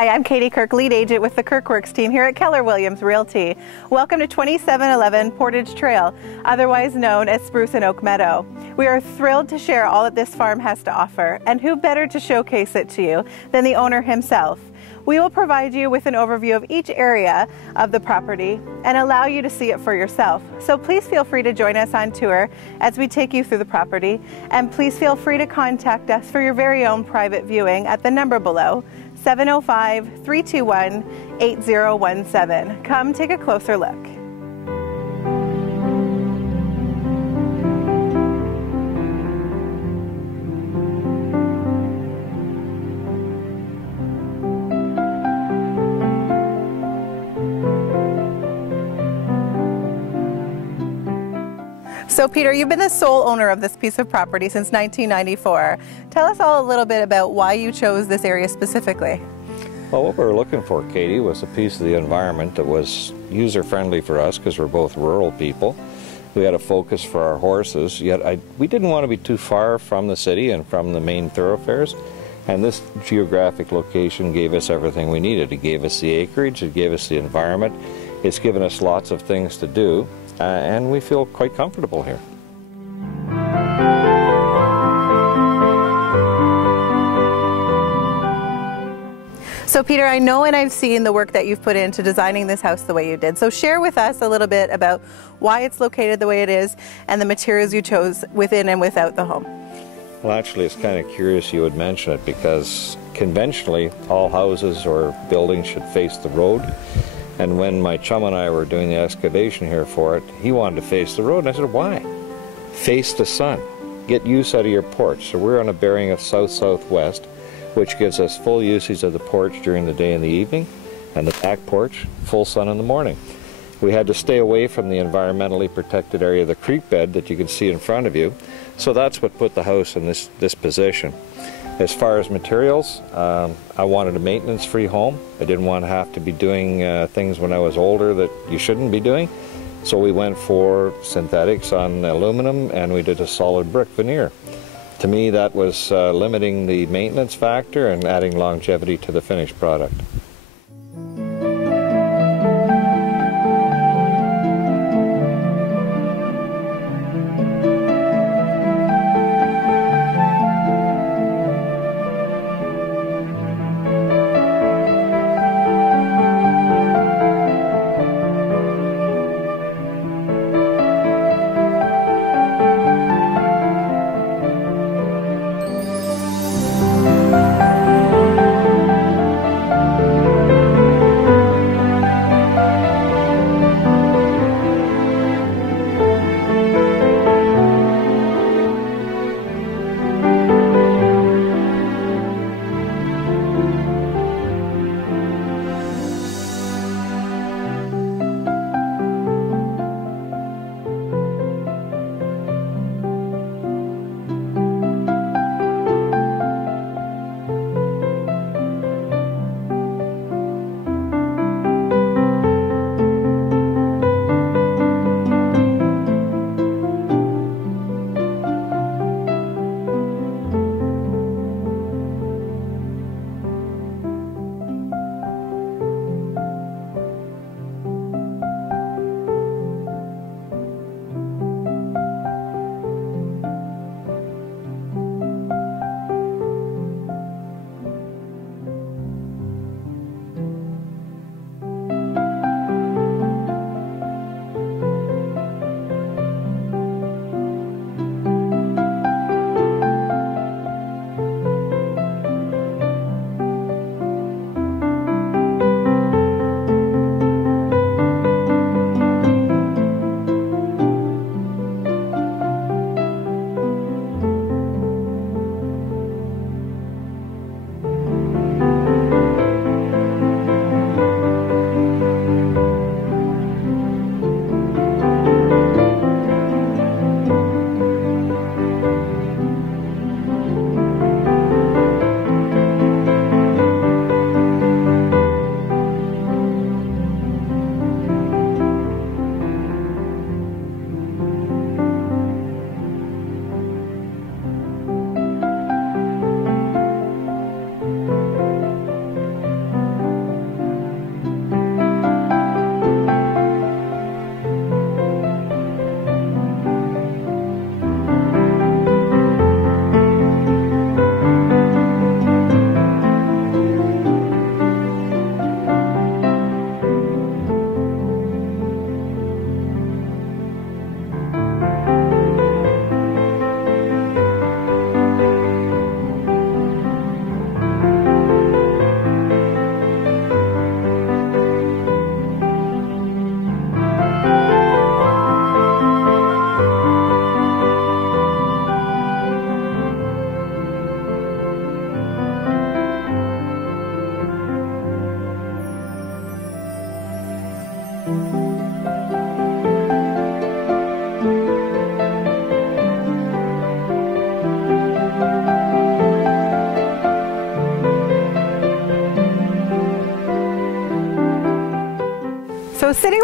Hi, I'm Katie Kirk, lead agent with the Kirk Works team here at Keller Williams Realty. Welcome to 2711 Portage Trail, otherwise known as Spruce and Oak Meadow. We are thrilled to share all that this farm has to offer, and who better to showcase it to you than the owner himself. We will provide you with an overview of each area of the property and allow you to see it for yourself. So please feel free to join us on tour as we take you through the property, and please feel free to contact us for your very own private viewing at the number below, 705-321-8017. Come take a closer look. So Peter, you've been the sole owner of this piece of property since 1994. Tell us all a little bit about why you chose this area specifically. Well, what we were looking for, Katie, was a piece of the environment that was user-friendly for us because we're both rural people. We had a focus for our horses, yet we didn't want to be too far from the city and from the main thoroughfares. And this geographic location gave us everything we needed. It gave us the acreage, it gave us the environment, it's given us lots of things to do. And we feel quite comfortable here. So Peter, I know and I've seen the work that you've put into designing this house the way you did. So share with us a little bit about why it's located the way it is and the materials you chose within and without the home. Well, actually, it's kind of curious you would mention it because conventionally all houses or buildings should face the road. And when my chum and I were doing the excavation here for it, he wanted to face the road, and I said, why? Face the sun. Get use out of your porch. So we're on a bearing of south-southwest, which gives us full usage of the porch during the day and the evening, and the back porch, full sun in the morning. We had to stay away from the environmentally protected area of the creek bed that you can see in front of you, so that's what put the house in this position. As far as materials, I wanted a maintenance-free home. I didn't want to have to be doing things when I was older that you shouldn't be doing. So we went for synthetics on aluminum, and we did a solid brick veneer. To me, that was limiting the maintenance factor and adding longevity to the finished product.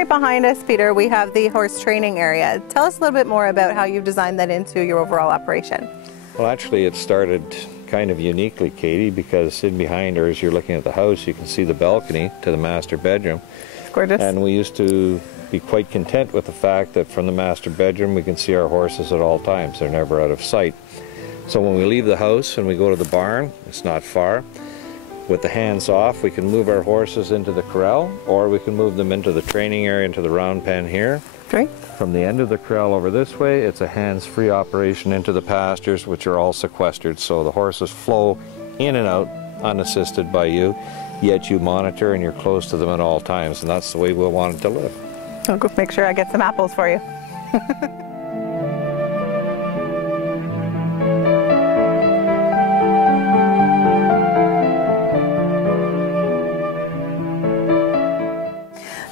right behind us, Peter, we have the horse training area. Tell us a little bit more about how you've designed that into your overall operation. Well, actually it started kind of uniquely, Katie, because in behind her, as you're looking at the house, you can see the balcony to the master bedroom. It's gorgeous. And we used to be quite content with the fact that from the master bedroom we can see our horses at all times. They're never out of sight. So when we leave the house and we go to the barn, it's not far, with the hands off we can move our horses into the corral, or we can move them into the training area, into the round pen here. Great. From the end of the corral over this way, it's a hands-free operation into the pastures, which are all sequestered, so the horses flow in and out unassisted by you, yet you monitor and you're close to them at all times, and that's the way we'll want it to live. I'll go make sure I get some apples for you.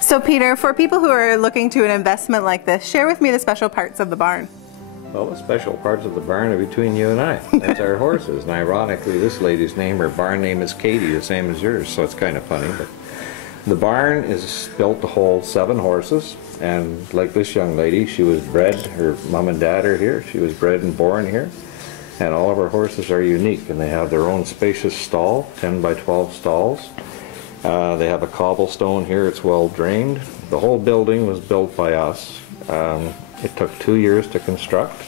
So Peter, for people who are looking to an investment like this, share with me the special parts of the barn. Well, the special parts of the barn are between you and I. That's our horses. And ironically, this lady's name, her barn name is Katie, the same as yours, so it's kind of funny. But the barn is built to hold 7 horses, and like this young lady, she was bred, her mom and dad are here, she was bred and born here. And all of our horses are unique, and they have their own spacious stall, 10 by 12 stalls. They have a cobblestone here, it's well drained. The whole building was built by us. It took 2 years to construct,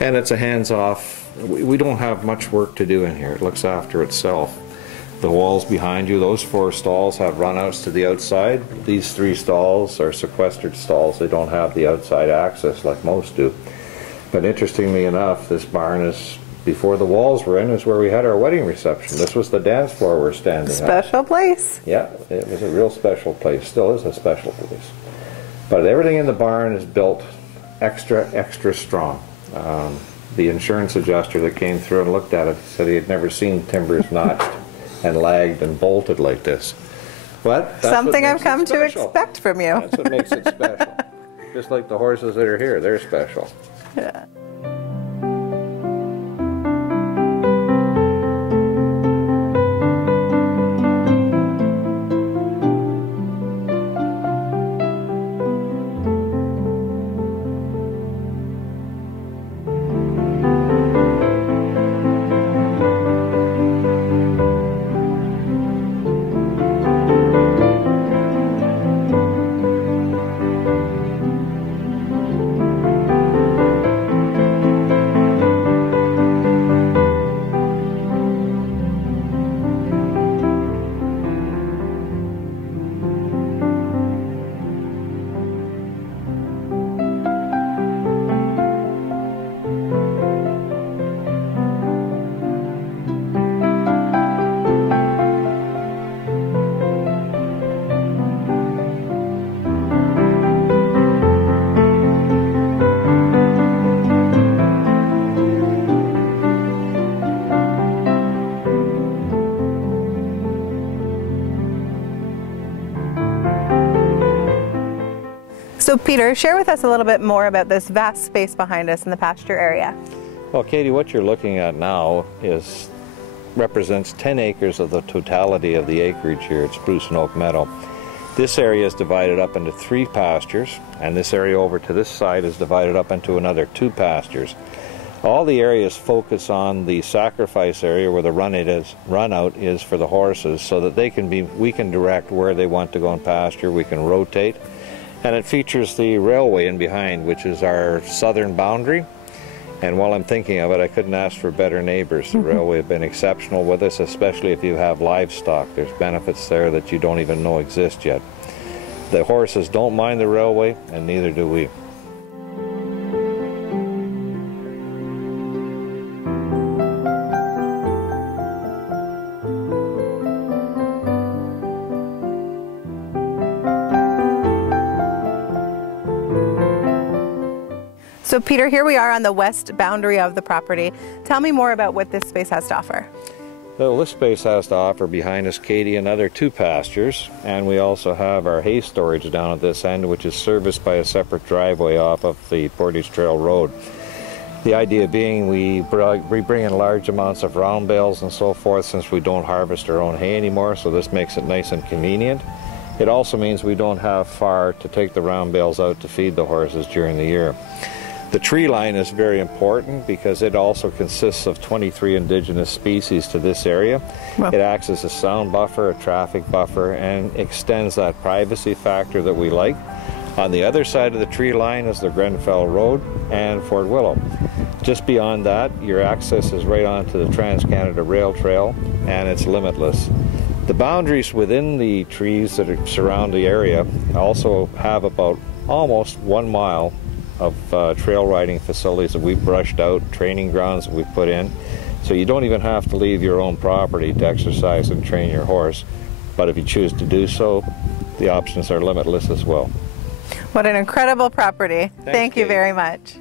and it's a hands-off. We don't have much work to do in here. It looks after itself. The walls behind you, those 4 stalls have runouts to the outside. These 3 stalls are sequestered stalls. They don't have the outside access like most do. But interestingly enough, this barn is, before the walls were in, is where we had our wedding reception. This was the dance floor we're standing on. Special place. Yeah, it was a real special place. Still is a special place. But everything in the barn is built extra strong. The insurance adjuster that came through and looked at it said he had never seen timbers notched and lagged and bolted like this. But that's something I've come to special. expect from you. That's what makes it special. Just like the horses that are here, they're special. Yeah. So Peter, share with us a little bit more about this vast space behind us in the pasture area. Well, Katie, what you're looking at now represents 10 acres of the totality of the acreage here at Spruce and Oak Meadow. This area is divided up into 3 pastures, and this area over to this side is divided up into another 2 pastures. All the areas focus on the sacrifice area where the runout is for the horses, so that we can direct where they want to go and pasture, we can rotate. And it features the railway in behind, which is our southern boundary. And while I'm thinking of it, I couldn't ask for better neighbors. The railway have been exceptional with us, especially if you have livestock. There's benefits there that you don't even know exist yet. The horses don't mind the railway, and neither do we. So Peter, here we are on the west boundary of the property. Tell me more about what this space has to offer. Well, this space has to offer behind us, Katie, another 2 pastures, and we also have our hay storage down at this end, which is serviced by a separate driveway off of the Portage Trail Road. The idea being we bring in large amounts of round bales and so forth, since we don't harvest our own hay anymore, so this makes it nice and convenient. It also means we don't have far to take the round bales out to feed the horses during the year. The tree line is very important because it also consists of 23 indigenous species to this area. Well, it acts as a sound buffer, a traffic buffer, and extends that privacy factor that we like. On the other side of the tree line is the Grenfell Road and Fort Willow. Just beyond that, your access is right onto the Trans-Canada Rail Trail, and it's limitless. The boundaries within the trees that surround the area also have about almost 1 mile of trail riding facilities that we've brushed out, training grounds that we've put in. So you don't even have to leave your own property to exercise and train your horse. But if you choose to do so, the options are limitless as well. What an incredible property. Thanks, Thank you Kate. very much.